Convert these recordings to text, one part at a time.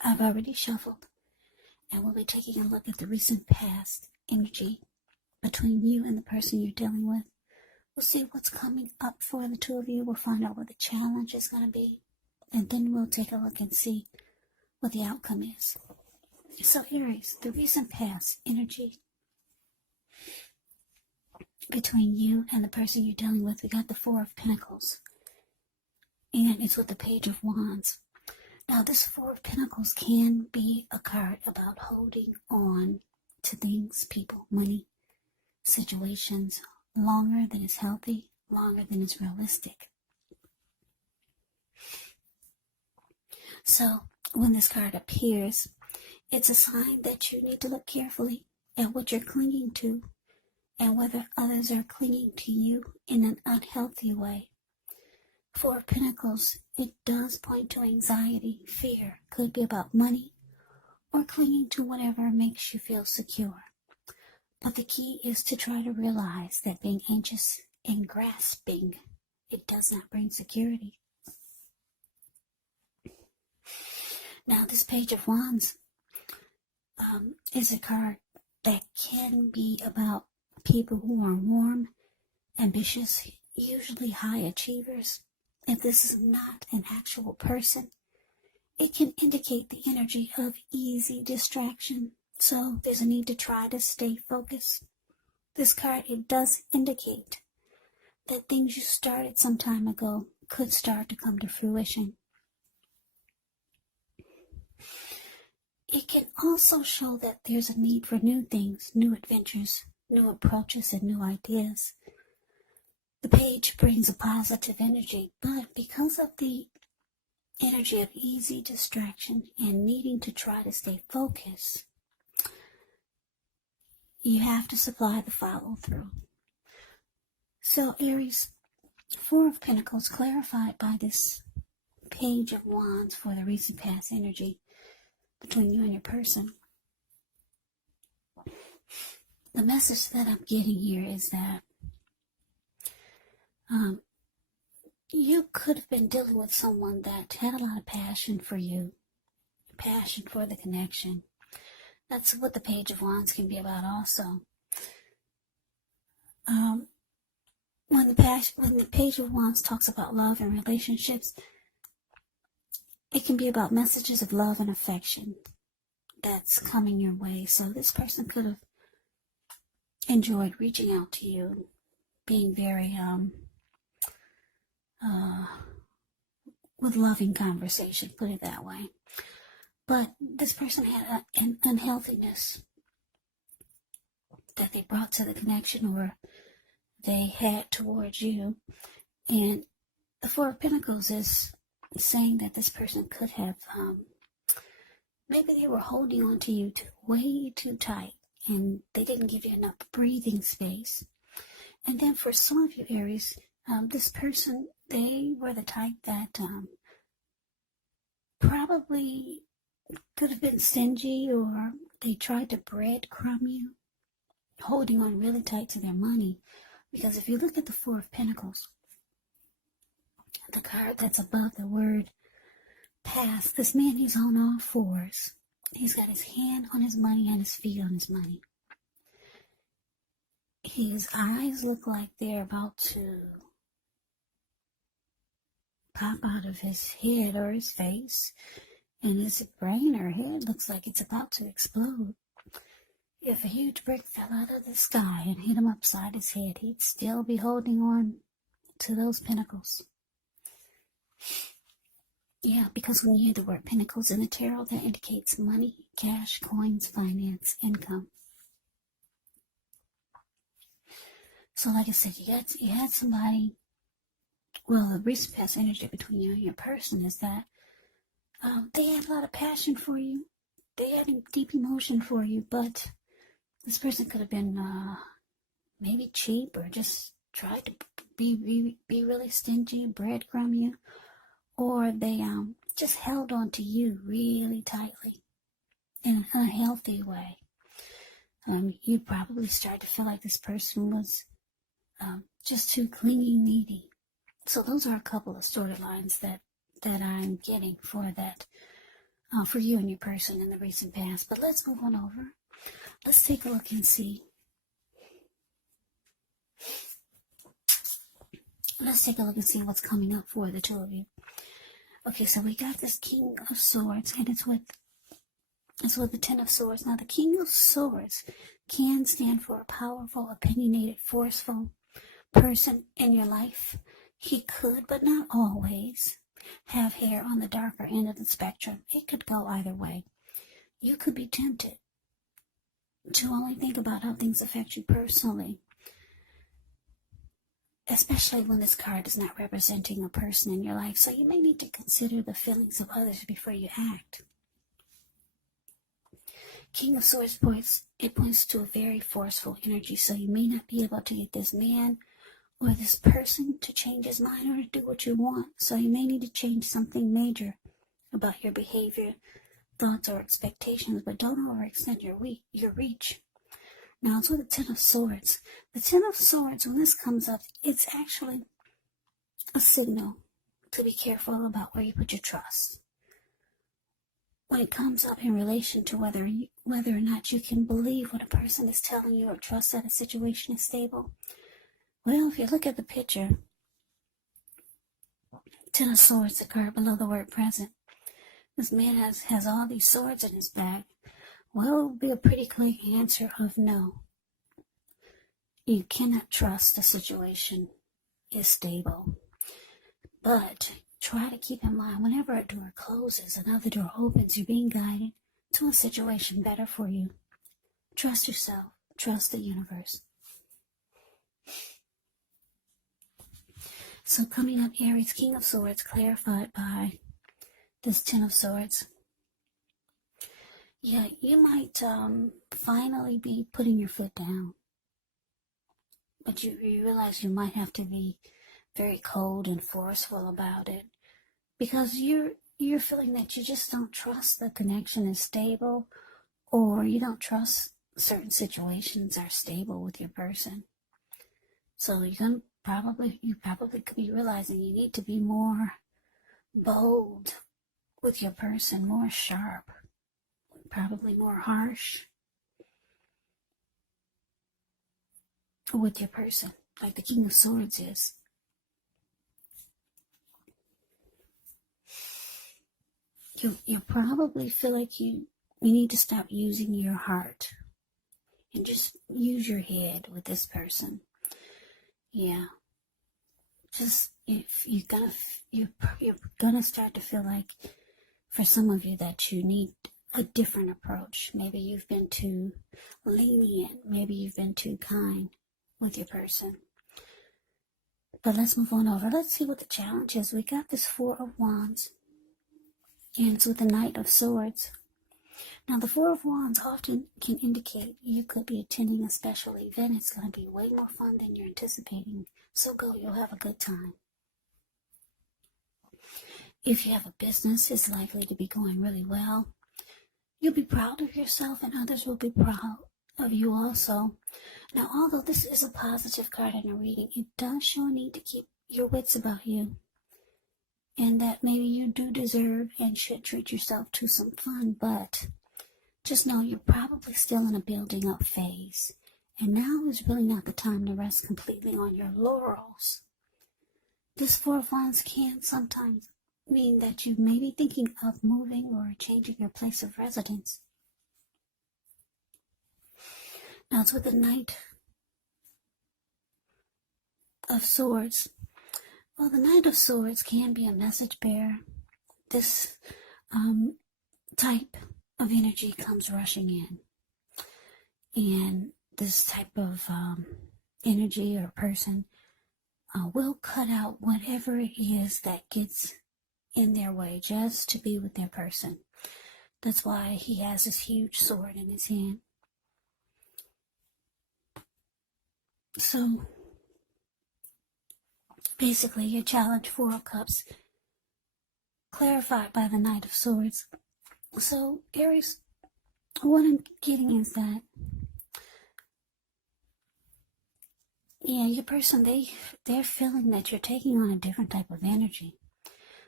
I've already shuffled, and we'll be taking a look at the recent past energy between you and the person you're dealing with. We'll see what's coming up for the two of you. We'll find out what the challenge is going to be, and then we'll take a look and see what the outcome is. So Aries, the recent past energy between you and the person you're dealing with, we got the Four of Pentacles, and it's with the Page of Wands. Now, this Four of Pentacles can be a card about holding on to things, people, money, situations, longer than is healthy, longer than is realistic. So, when this card appears, it's a sign that you need to look carefully at what you're clinging to and whether others are clinging to you in an unhealthy way. Four of Pentacles, it does point to anxiety, fear. Could be about money or clinging to whatever makes you feel secure. But the key is to try to realize that being anxious and grasping, it does not bring security. Now, this Page of Wands is a card that can be about people who are warm, ambitious, usually high achievers. If this is not an actual person, it can indicate the energy of easy distraction. So there's a need to try to stay focused. This card, it does indicate that things you started some time ago could start to come to fruition. It can also show that there's a need for new things, new adventures, new approaches, and new ideas. The page brings a positive energy, but because of the energy of easy distraction and needing to try to stay focused, you have to supply the follow-through. So Aries, Four of Pentacles clarified by this Page of Wands for the recent past energy between you and your person. The message that I'm getting here is that you could have been dealing with someone that had a lot of passion for you, passion for the connection. That's what the Page of Wands can be about also. When the Page of Wands talks about love and relationships, it can be about messages of love and affection that's coming your way. So this person could have enjoyed reaching out to you, being very with loving conversation, put it that way. But this person had an unhealthiness that they brought to the connection, or they had towards you. And the Four of Pentacles is saying that this person could have, maybe they were holding on to you way too tight, and they didn't give you enough breathing space. And then for some of you Aries, this person, they were the type that probably could have been stingy, or they tried to breadcrumb you, holding on really tight to their money. Because if you look at the Four of Pentacles, the card that's above the word past, this man, he's on all fours. He's got his hand on his money and his feet on his money. His eyes look like they're about to pop out of his head or his face, and his brain or head looks like it's about to explode. If a huge brick fell out of the sky and hit him upside his head, he'd still be holding on to those pentacles. Yeah, because when you hear the word pentacles in the tarot, that indicates money, cash, coins, finance, income. So like I said, you had somebody, well, the recent past energy between you and your person is that they had a lot of passion for you. They had deep emotion for you, but this person could have been maybe cheap, or just tried to be really stingy, breadcrumb you, or they just held on to you really tightly in an unhealthy way. You'd probably start to feel like this person was just too clingy, needy. So those are a couple of storylines that I'm getting for that for you and your person in the recent past. But let's move on over. Let's take a look and see. Let's take a look and see what's coming up for the two of you. Okay, so we got this King of Swords, and it's with the Ten of Swords. Now, the King of Swords can stand for a powerful, opinionated, forceful person in your life. He could, but not always, have hair on the darker end of the spectrum. It could go either way. You could be tempted to only think about how things affect you personally, especially when this card is not representing a person in your life. So you may need to consider the feelings of others before you act. King of Swords points to a very forceful energy, so you may not be able to get this man or this person to change his mind or to do what you want. So you may need to change something major about your behavior, thoughts, or expectations, but don't overextend your reach. Now, it's with the Ten of Swords. The Ten of Swords, when this comes up, it's actually a signal to be careful about where you put your trust. When it comes up in relation to whether or not you can believe what a person is telling you or trust that a situation is stable, well, if you look at the picture, Ten of Swords, the card below the word present, this man has all these swords in his bag. Well, it will be a pretty clear answer of no. You cannot trust the situation is stable. But try to keep in mind, whenever a door closes, another door opens, you're being guided to a situation better for you. Trust yourself. Trust the universe. So coming up, Aries, King of Swords, clarified by this Ten of Swords. Yeah, you might finally be putting your foot down. But you realize you might have to be very cold and forceful about it, because you're feeling that you just don't trust the connection is stable, or you don't trust certain situations are stable with your person. So you probably could be realizing you need to be more bold with your person, more sharp, probably more harsh with your person, like the King of Swords is. You probably feel like you need to stop using your heart and just use your head with this person. Yeah. Just if you're gonna start to feel like, for some of you, that you need a different approach. Maybe you've been too lenient. Maybe you've been too kind with your person. But let's move on over. Let's see what the challenge is. We got this Four of Wands, and it's with the Knight of Swords. Now, the Four of Wands often can indicate you could be attending a special event. It's going to be way more fun than you're anticipating. So go, you'll have a good time. If you have a business, it's likely to be going really well. You'll be proud of yourself, and others will be proud of you also. Now, although this is a positive card in a reading, it does show a need to keep your wits about you, and that maybe you do deserve and should treat yourself to some fun, but just know you're probably still in a building up phase, and now is really not the time to rest completely on your laurels. This Four of Wands can sometimes mean that you may be thinking of moving or changing your place of residence. Now, it's with the Knight of Swords. Well, the Knight of Swords can be a message bearer. This type of energy comes rushing in. And this type of energy or person will cut out whatever it is that gets in their way just to be with their person. That's why he has this huge sword in his hand. So, basically, your challenge, Four of Cups, clarified by the Knight of Swords. So, Aries, what I'm getting is that, yeah, your person, they're feeling that you're taking on a different type of energy.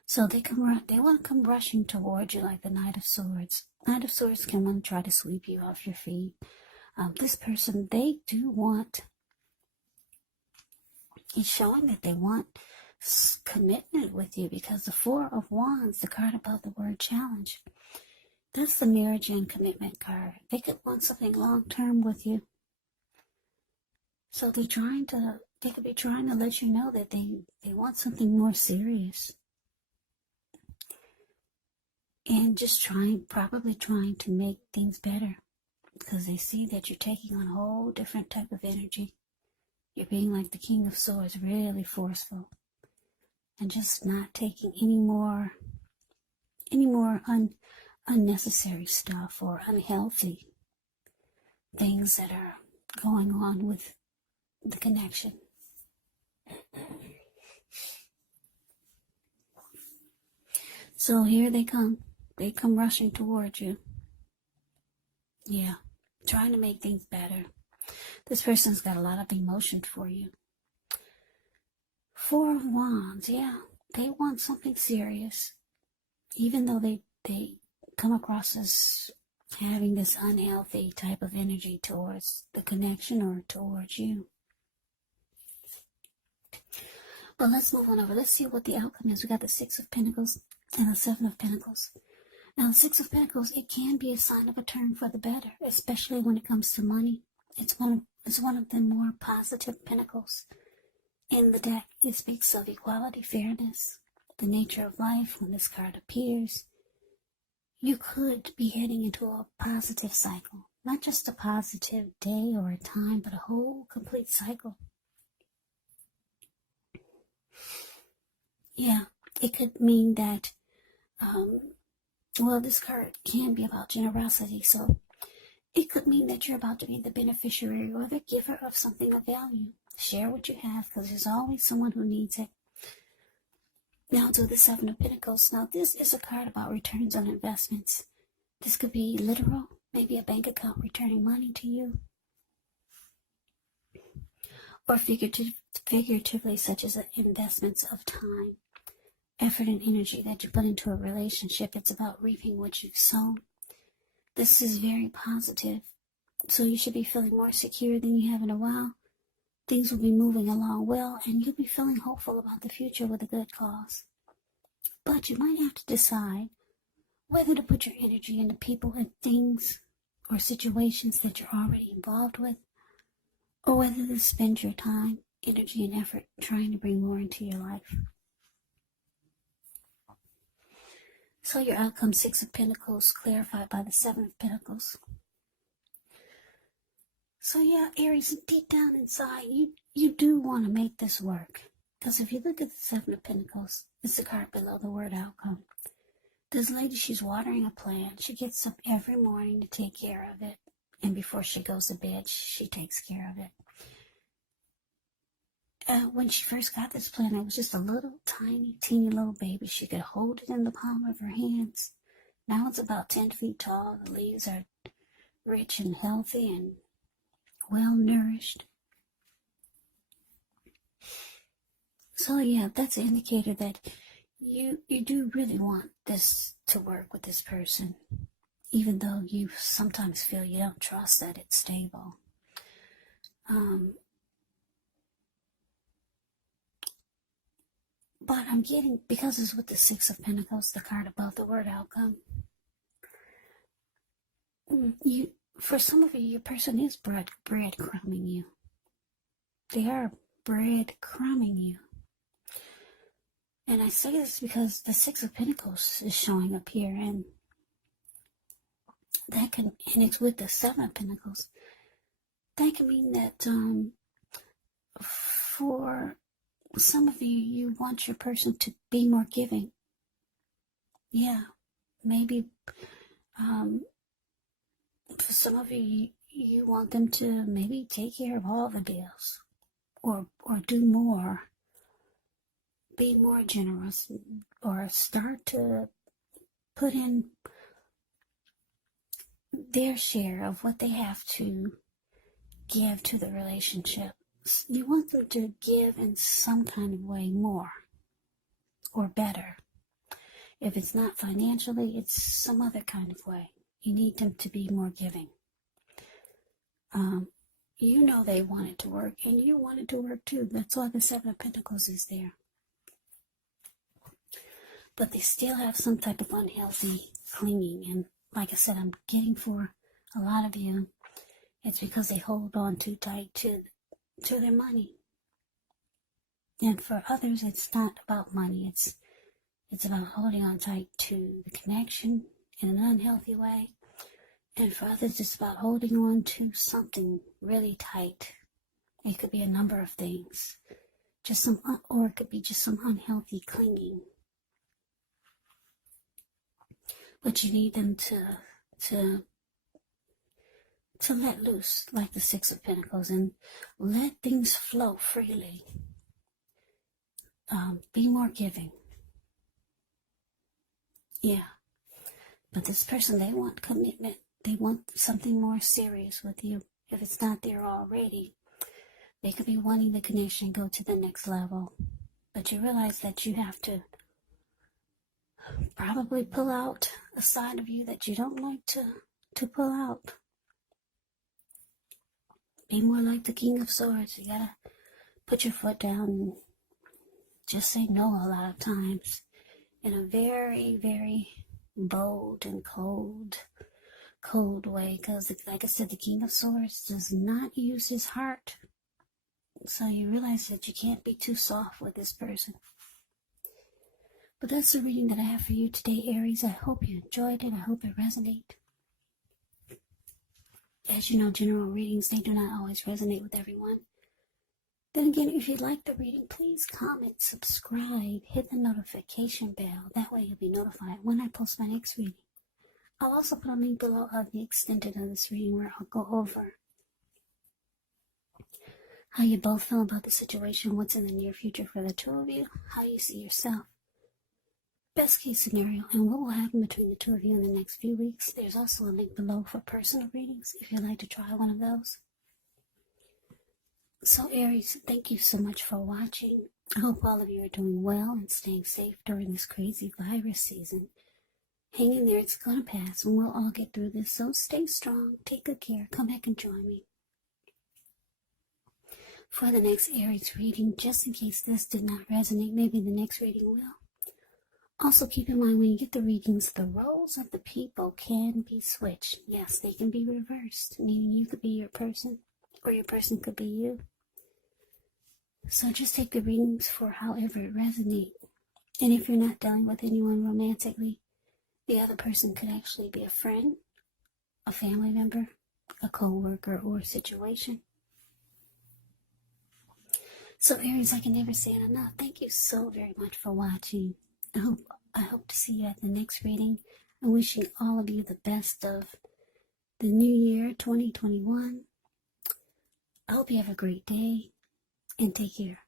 So they want to come rushing towards you like the Knight of Swords. Knight of Swords can want to try to sweep you off your feet. This person, they do want, it's showing that they want commitment with you, because the Four of Wands, the card above the word challenge, that's the marriage and commitment card. They could want something long-term with you. So they could be trying to let you know that they want something more serious. And just probably trying to make things better, because they see that you're taking on a whole different type of energy. You're being like the King of Swords, really forceful, and just not taking any more unnecessary stuff or unhealthy things that are going on with the connection. So here they come. They come rushing towards you. Yeah, trying to make things better. This person's got a lot of emotion for you. Four of Wands, yeah. They want something serious. Even though they come across as having this unhealthy type of energy towards the connection or towards you. But let's move on over. Let's see what the outcome is. We got the Six of Pentacles and the Seven of Pentacles. Now, the Six of Pentacles, it can be a sign of a turn for the better, especially when it comes to money. It's one of the more positive pentacles in the deck. It speaks of equality, fairness, the nature of life. When this card appears, you could be heading into a positive cycle. Not just a positive day or a time, but a whole complete cycle. Yeah, it could mean that, this card can be about generosity, so it could mean that you're about to be the beneficiary or the giver of something of value. Share what you have, because there's always someone who needs it. Now to the Seven of Pentacles. Now this is a card about returns on investments. This could be literal, maybe a bank account returning money to you. Or figuratively, such as investments of time, effort, and energy that you put into a relationship. It's about reaping what you've sown. This is very positive, so you should be feeling more secure than you have in a while. Things will be moving along well, and you'll be feeling hopeful about the future with a good cause. But you might have to decide whether to put your energy into people and things or situations that you're already involved with, or whether to spend your time, energy, and effort trying to bring more into your life. So your outcome, Six of Pentacles, clarified by the Seven of Pentacles. So yeah, Aries, deep down inside, you do want to make this work. Because if you look at the Seven of Pentacles, it's the card below the word outcome. This lady, she's watering a plant. She gets up every morning to take care of it. And before she goes to bed, she takes care of it. When she first got this plant, it was just a little teeny little baby. She could hold it in the palm of her hands. Now it's about 10 feet tall. The leaves are rich and healthy and well nourished. So yeah, that's an indicator that you do really want this to work with this person, even though you sometimes feel you don't trust that it's stable. But I'm getting, because it's with the Six of Pentacles, the card above the word outcome, for some of you, your person is breadcrumbing you. They are breadcrumbing you. And I say this because the Six of Pentacles is showing up here, and it's with the Seven of Pentacles. That can mean that for some of you, you want your person to be more giving. Yeah, maybe for some of you, you want them to maybe take care of all the bills, or do more, be more generous, or start to put in their share of what they have to give to the relationship. You want them to give in some kind of way more or better. If it's not financially, it's some other kind of way. You need them to be more giving. You know they want it to work, and you want it to work too. That's why the Seven of Pentacles is there. But they still have some type of unhealthy clinging. And like I said, I'm getting for a lot of you, it's because they hold on too tight to their money. And for others, it's not about money. It's about holding on tight to the connection in an unhealthy way. And for others, it's about holding on to something really tight. It could be a number of things. Or it could be just some unhealthy clinging. But you need them to let loose, like the Six of Pentacles, and let things flow freely. Be more giving. Yeah. But this person, they want commitment. They want something more serious with you. If it's not there already, they could be wanting the connection go to the next level. But you realize that you have to probably pull out a side of you that you don't like to pull out. Be more like the King of Swords. You gotta put your foot down and just say no a lot of times in a very, very bold and cold way, because like I said, the King of Swords does not use his heart. So you realize that you can't be too soft with this person. But that's the reading that I have for you today, Aries. I hope you enjoyed it. I hope it resonated. As you know, general readings, they do not always resonate with everyone. Then again, if you'd like the reading, please comment, subscribe, hit the notification bell. That way you'll be notified when I post my next reading. I'll also put a link below of the extended of this reading where I'll go over how you both feel about the situation, what's in the near future for the two of you, how you see yourself, best case scenario, and what will happen between the two of you in the next few weeks. There's also a link below for personal readings if you'd like to try one of those. So Aries, thank you so much for watching. I hope all of you are doing well and staying safe during this crazy virus season. Hang in there, it's going to pass, and we'll all get through this. So stay strong, take good care, come back and join me for the next Aries reading, just in case this did not resonate. Maybe the next reading will. Also keep in mind, when you get the readings, the roles of the people can be switched. Yes, they can be reversed, meaning you could be your person, or your person could be you. So just take the readings for however it resonates. And if you're not dealing with anyone romantically, the other person could actually be a friend, a family member, a co-worker, or a situation. So Aries, I can never say it enough. Thank you so very much for watching. I hope to see you at the next reading. I'm wishing all of you the best of the new year, 2021. I hope you have a great day, and take care.